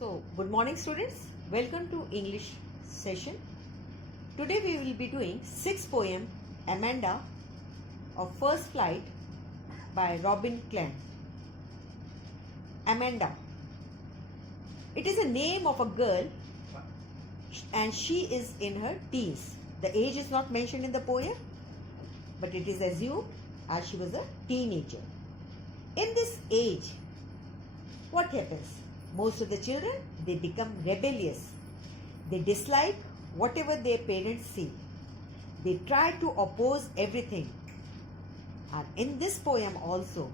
So, good morning students. Welcome to English session. Today we will be doing 6th poem Amanda of First Flight by Robin Klein. Amanda. It is a name of a girl and she is in her teens. The age is not mentioned in the poem, but it is assumed as she was a teenager. In this age, what happens? Most of the children, they become rebellious. They dislike whatever their parents say. They try to oppose everything. And in this poem also,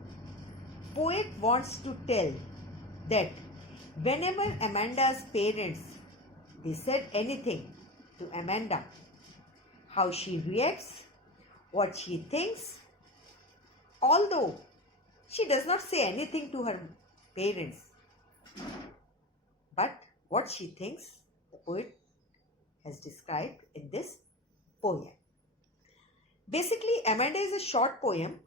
poet wants to tell that whenever Amanda's parents, they said anything to Amanda, how she reacts, what she thinks, although she does not say anything to her parents, but what she thinks, the poet has described in this poem. Basically, Amanda is a short poem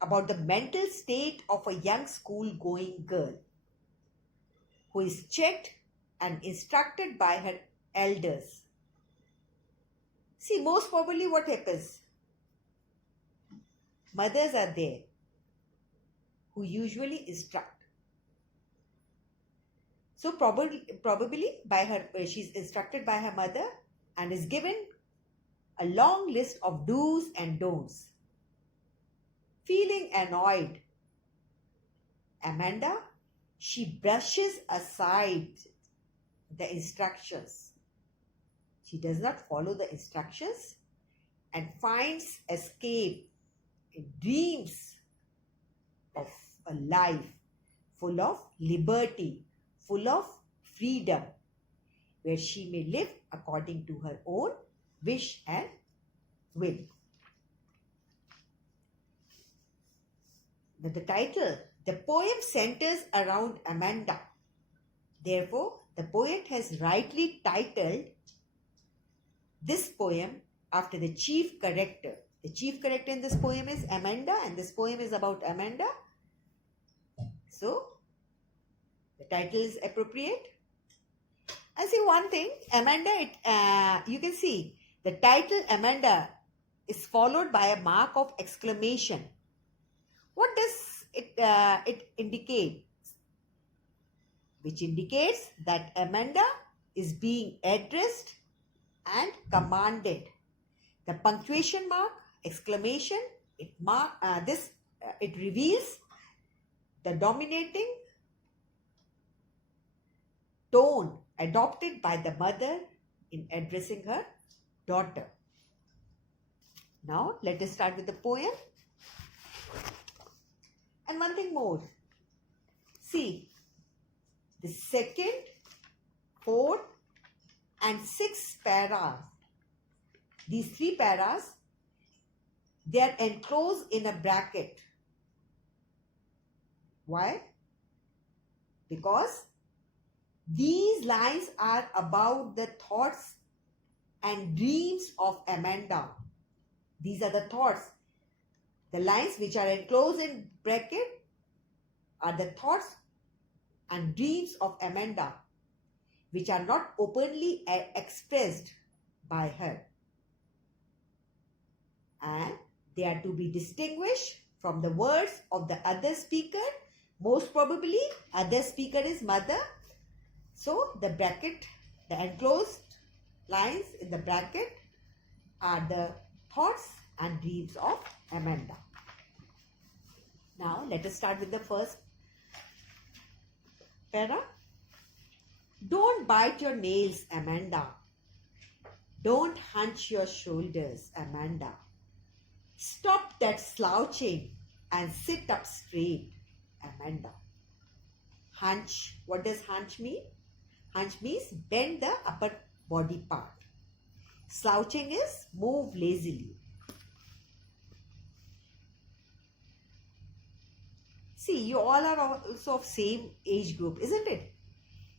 about the mental state of a young school-going girl who is checked and instructed by her elders. See, most probably what happens? Mothers are there who usually instruct. So probably by her, she's instructed by her mother and is given a long list of do's and don'ts. Feeling annoyed, Amanda, she brushes aside the instructions. She does not follow the instructions and finds escape in dreams of a life full of liberty, full of freedom, where she may live according to her own wish and will. Now the title, the poem centers around Amanda. Therefore, the poet has rightly titled this poem after the chief character. The chief character in this poem is Amanda, and this poem is about Amanda. So, the title is appropriate. And see one thing, Amanda, you can see the title Amanda is followed by a mark of exclamation. What does it indicate? Which indicates that Amanda is being addressed and commanded. The punctuation mark, exclamation, it reveals the dominating tone adopted by the mother in addressing her daughter. Now, let us start with the poem. And one thing more. See, the second, fourth, and sixth paras, these three paras, they are enclosed in a bracket. Why? Because these lines are about the thoughts and dreams of Amanda. These are the thoughts. The lines which are enclosed in bracket are the thoughts and dreams of Amanda, which are not openly expressed by her. And they are to be distinguished from the words of the other speaker. Most probably, other speaker is mother. So, the bracket, the enclosed lines in the bracket are the thoughts and dreams of Amanda. Now, let us start with the first para. Don't bite your nails, Amanda. Don't hunch your shoulders, Amanda. Stop that slouching and sit up straight, Amanda. Hunch. What does hunch mean? Hunch means bend the upper body part. Slouching is move lazily. See, you all are also of same age group, isn't it?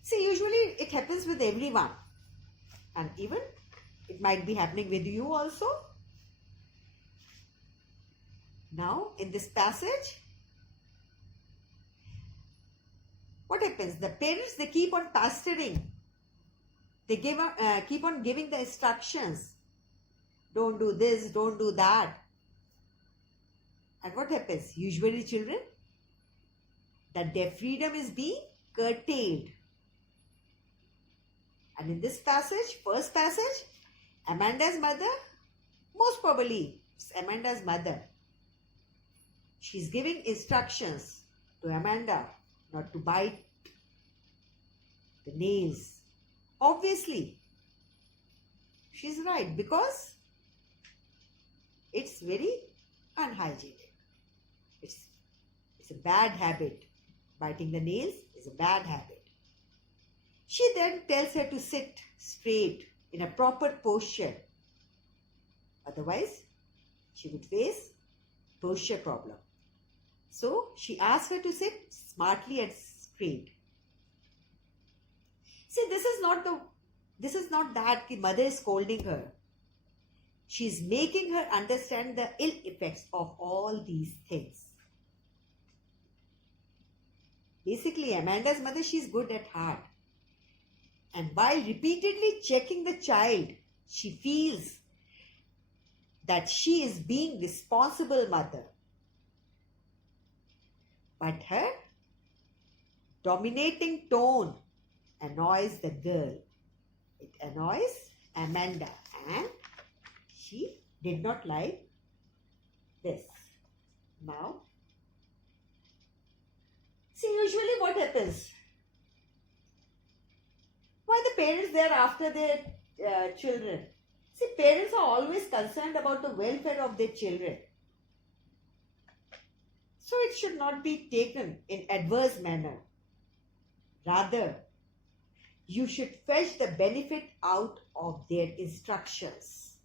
See, usually it happens with everyone. And even it might be happening with you also. Now, in this passage, what what happens? The parents, they keep on pastoring. They keep on giving the instructions. Don't do this, don't do that. And what happens? Usually children, that their freedom is being curtailed. And in this passage, first passage, Amanda's mother, most probably it's Amanda's mother, she's giving instructions to Amanda not to bite the nails. Obviously, she's right, because it's very unhygienic. It's a bad habit. Biting the nails is a bad habit. She then tells her to sit straight in a proper posture. Otherwise, she would face posture problem. So she asks her to sit smartly and straight. See, this is not that the mother is scolding her. She's making her understand the ill effects of all these things. Basically, Amanda's mother, she's good at heart. And while repeatedly checking the child, she feels that she is being responsible mother. But her dominating tone annoys the girl. It annoys Amanda, and she did not like this. Now, see, usually what happens? Why the parents, they are after their children? See, parents are always concerned about the welfare of their children. So it should not be taken in adverse manner. Rather, you should fetch the benefit out of their instructions.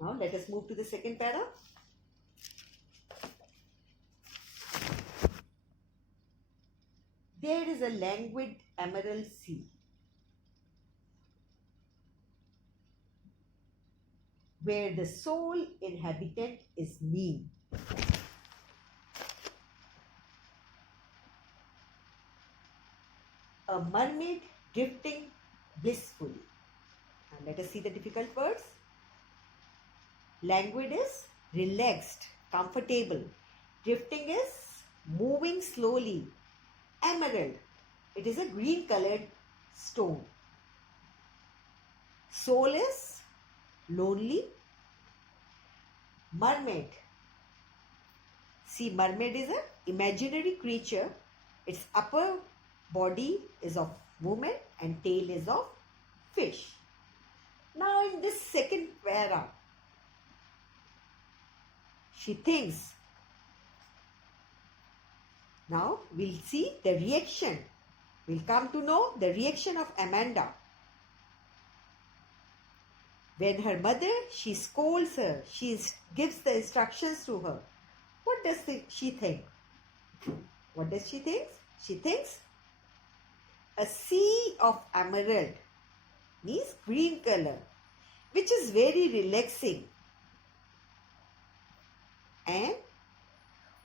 Now let us move to the second para. There is a languid emerald sea, where the sole inhabitant is me. A mermaid drifting blissfully. Now let us see the difficult words. Languid is relaxed, comfortable. Drifting is moving slowly. Emerald, it is a green colored stone. Soul is lonely. Mermaid. See, mermaid is an imaginary creature. Its upper body is of woman and tail is of fish. Now in this second para, she thinks. Now we'll see the reaction. We'll come to know the reaction of Amanda. When her mother, she scolds her, she gives the instructions to her. What does she think? What does she think? She thinks a sea of emerald means green color, which is very relaxing. And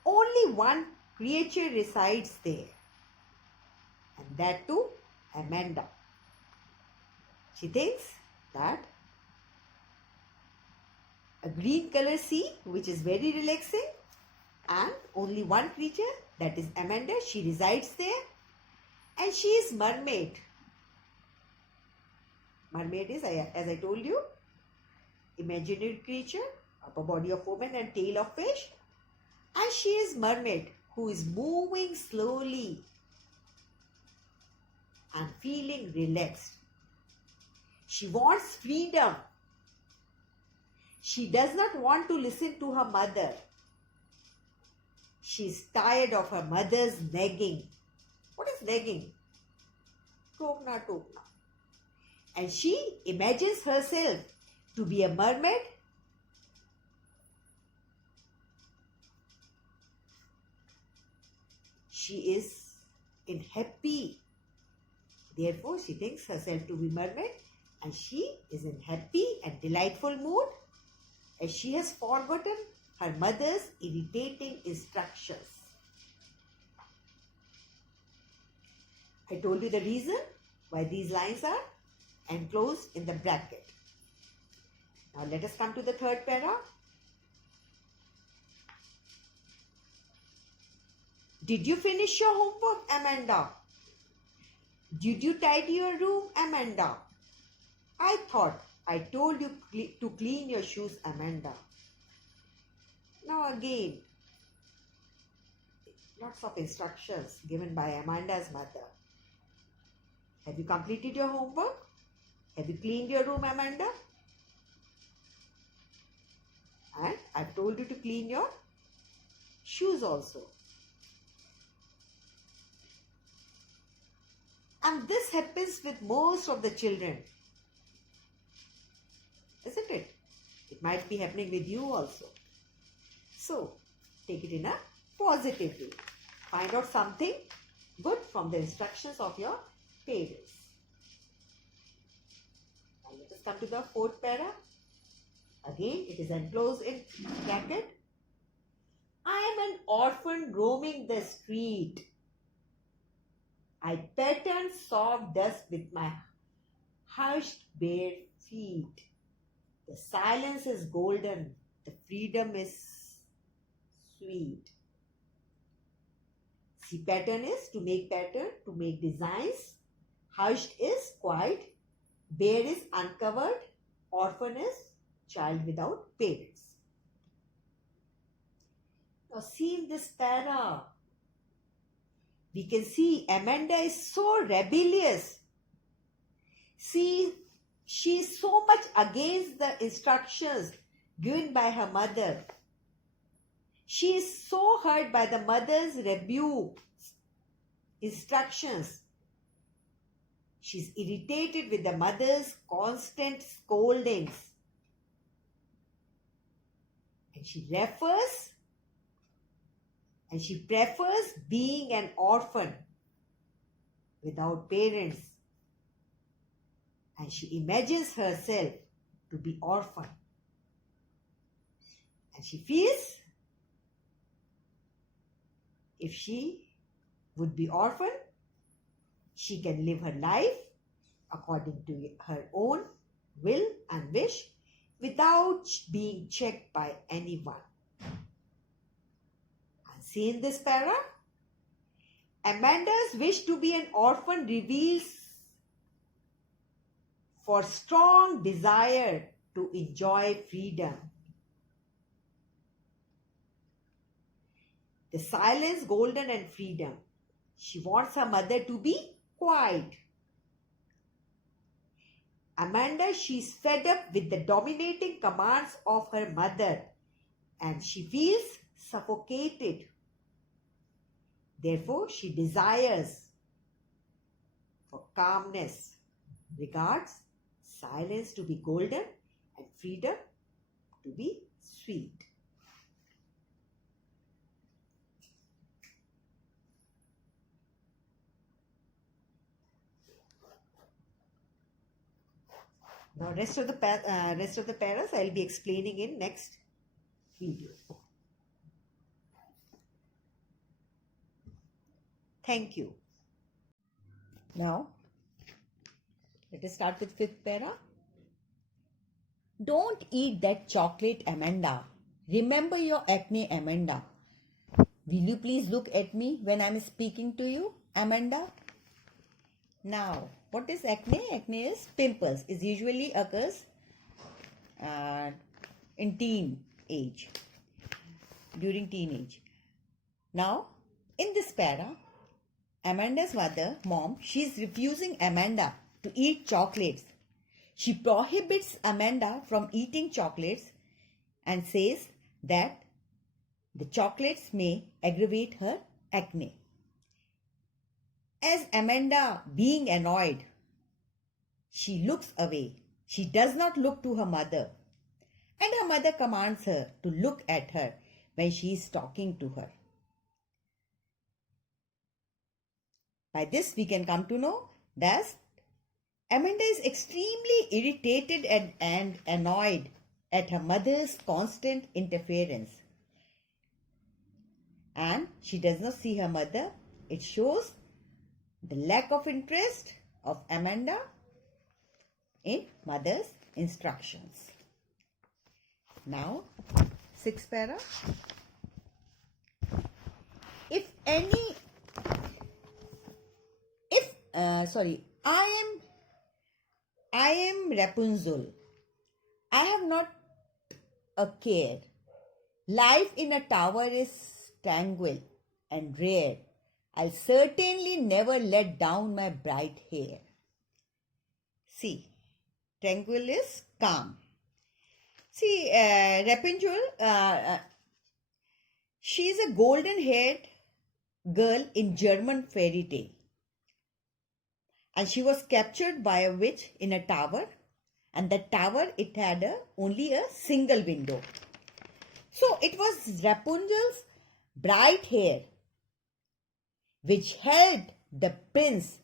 only one creature resides there, and that too Amanda. She thinks that a green color sea, which is very relaxing, and only one creature, that is Amanda, she resides there, and she is mermaid. Mermaid is, as I told you, imaginary creature, upper body of woman and tail of fish, and she is mermaid who is moving slowly and feeling relaxed. She wants freedom. She does not want to listen to her mother. She is tired of her mother's nagging. What is nagging? Tokna, tokna. And she imagines herself to be a mermaid. She is in happy. Therefore, she thinks herself to be mermaid, and she is in happy and delightful mood, as she has forgotten her mother's irritating instructions. I told you the reason why these lines are enclosed in the bracket. Now let us come to the third para. Did you finish your homework, Amanda? Did you tidy your room, Amanda? I thought I told you to clean your shoes, Amanda. Now again, lots of instructions given by Amanda's mother. Have you completed your homework? Have you cleaned your room, Amanda? And I've told you to clean your shoes also. And this happens with most of the children. Isn't it? It might be happening with you also. So, take it in a positive way. Find out something good from the instructions of your parents. Now let us come to the fourth para. Again, it is enclosed in bracket. I am an orphan roaming the street. I pattern soft dust with my hushed bare feet. The silence is golden. The freedom is sweet. See, pattern is to make pattern, to make designs. Hushed is quiet. Bare is uncovered. Orphan is child without parents. Now see in this para, we can see Amanda is so rebellious. See, she is so much against the instructions given by her mother. She is so hurt by the mother's rebukes, instructions. She is irritated with the mother's constant scoldings. And she prefers being an orphan without parents. And she imagines herself to be orphan. And she feels if she would be orphan, she can live her life according to her own will and wish without being checked by anyone. See in this para, Amanda's wish to be an orphan reveals for strong desire to enjoy freedom. The silence, golden and freedom. She wants her mother to be quiet. Amanda, she's fed up with the dominating commands of her mother and she feels suffocated. Therefore, she desires for calmness, regards silence to be golden and freedom to be sweet. Now, rest of the paras I will be explaining in next video. Thank you. Now, let us start with fifth para. Don't eat that chocolate, Amanda. Remember your acne, Amanda. Will you please look at me when I am speaking to you, Amanda? Now, what is acne? Acne is pimples. It usually occurs in teenage, during teenage. Now, in this para, Amanda's mom, she is refusing Amanda to eat chocolates. She prohibits Amanda from eating chocolates and says that the chocolates may aggravate her acne. As Amanda, being annoyed, she looks away. She does not look to her mother. And her mother commands her to look at her when she is talking to her. By this, we can come to know that Amanda is extremely irritated and annoyed at her mother's constant interference. And she does not see her mother. It shows the lack of interest of Amanda in mother's instructions. Now, 6th para. I am Rapunzel. I have not a care. Life in a tower is tranquil and rare. I'll certainly never let down my bright hair. See, tranquil is calm. See, Rapunzel, she is a golden-haired girl in German fairy tale. And she was captured by a witch in a tower. And that tower, it had only a single window. So it was Rapunzel's bright hair which helped the prince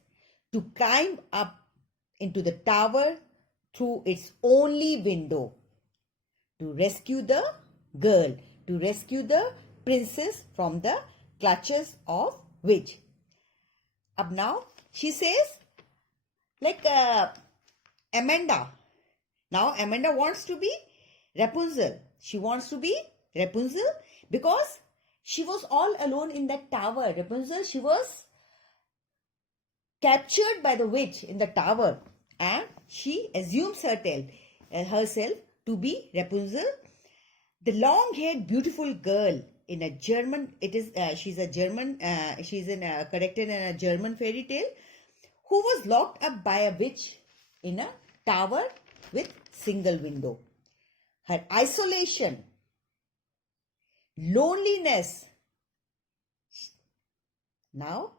to climb up into the tower through its only window to rescue the girl, to rescue the princess from the clutches of witch. Up now, she says, like Amanda. Now Amanda wants to be Rapunzel. She wants to be Rapunzel because she was all alone in that tower. Rapunzel, she was captured by the witch in the tower and she assumes herself to be Rapunzel, the long-haired beautiful girl in a German, she's character in a German fairy tale who was locked up by a witch in a tower with single window. Her isolation, loneliness. Now,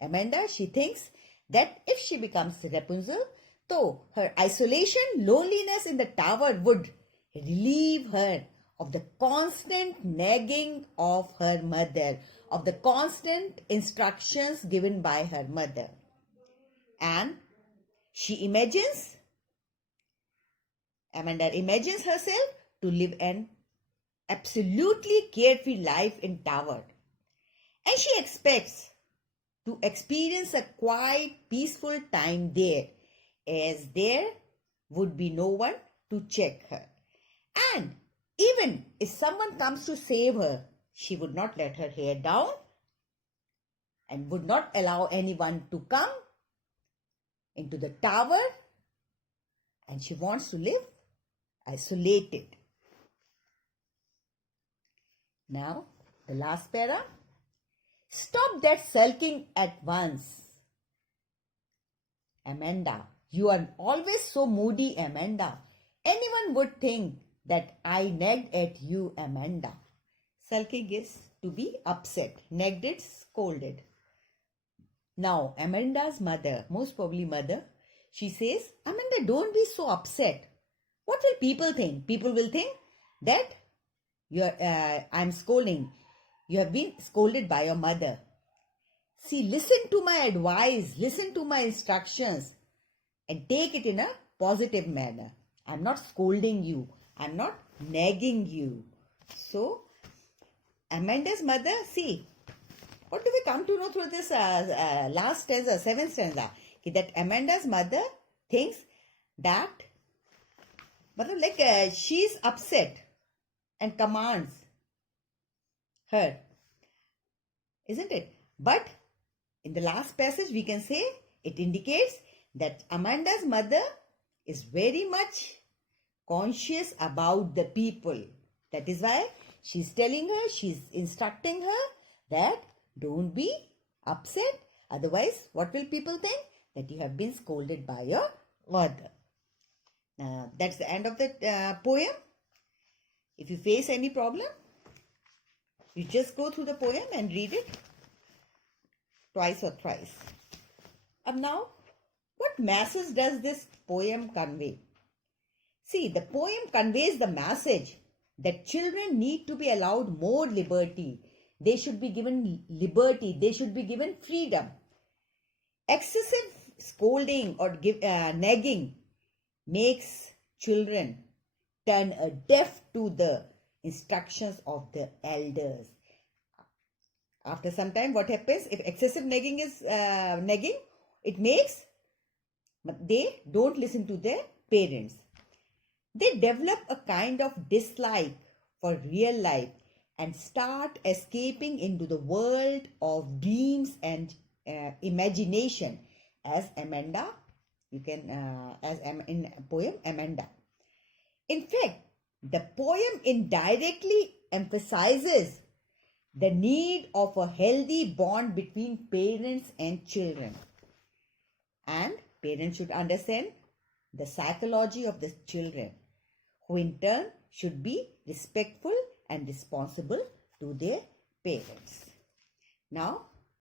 Amanda, she thinks that if she becomes Rapunzel, so her isolation, loneliness in the tower would relieve her of the constant nagging of her mother, of the constant instructions given by her mother. And Amanda imagines herself to live an absolutely carefree life in tower. And she expects to experience a quiet, peaceful time there, as there would be no one to check her. And even if someone comes to save her, she would not let her hair down and would not allow anyone to come into the tower, and she wants to live isolated. Now, the last para. Stop that sulking at once. Amanda, you are always so moody, Amanda. Anyone would think that I nagged at you, Amanda. Sulking is to be upset. Nagged is scolded. Now, Amanda's mother, most probably mother, she says, Amanda, don't be so upset. What will people think? People will think that I'm scolding. You have been scolded by your mother. See, listen to my advice, listen to my instructions and take it in a positive manner. I'm not scolding you. I'm not nagging you. So, Amanda's mother, see, what do we come to know through this last stanza, 7th stanza? That Amanda's mother thinks that, she's upset and commands her, isn't it? But in the last passage, we can say it indicates that Amanda's mother is very much conscious about the people. That is why she's telling her, she's instructing her that don't be upset. Otherwise, what will people think? That you have been scolded by your mother. That's the end of the poem. If you face any problem, you just go through the poem and read it twice or thrice. And now, what message does this poem convey? See, the poem conveys the message that children need to be allowed more liberty. They should be given liberty. They should be given freedom. Excessive scolding or nagging makes children turn deaf to the instructions of the elders. After some time, what happens? If excessive nagging is nagging, it makes, but they don't listen to their parents. They develop a kind of dislike for real life and start escaping into the world of dreams and imagination, as Amanda, in poem Amanda. In fact, the poem indirectly emphasizes the need of a healthy bond between parents and children. And parents should understand the psychology of the children, who in turn should be respectful and responsible to their parents. Now,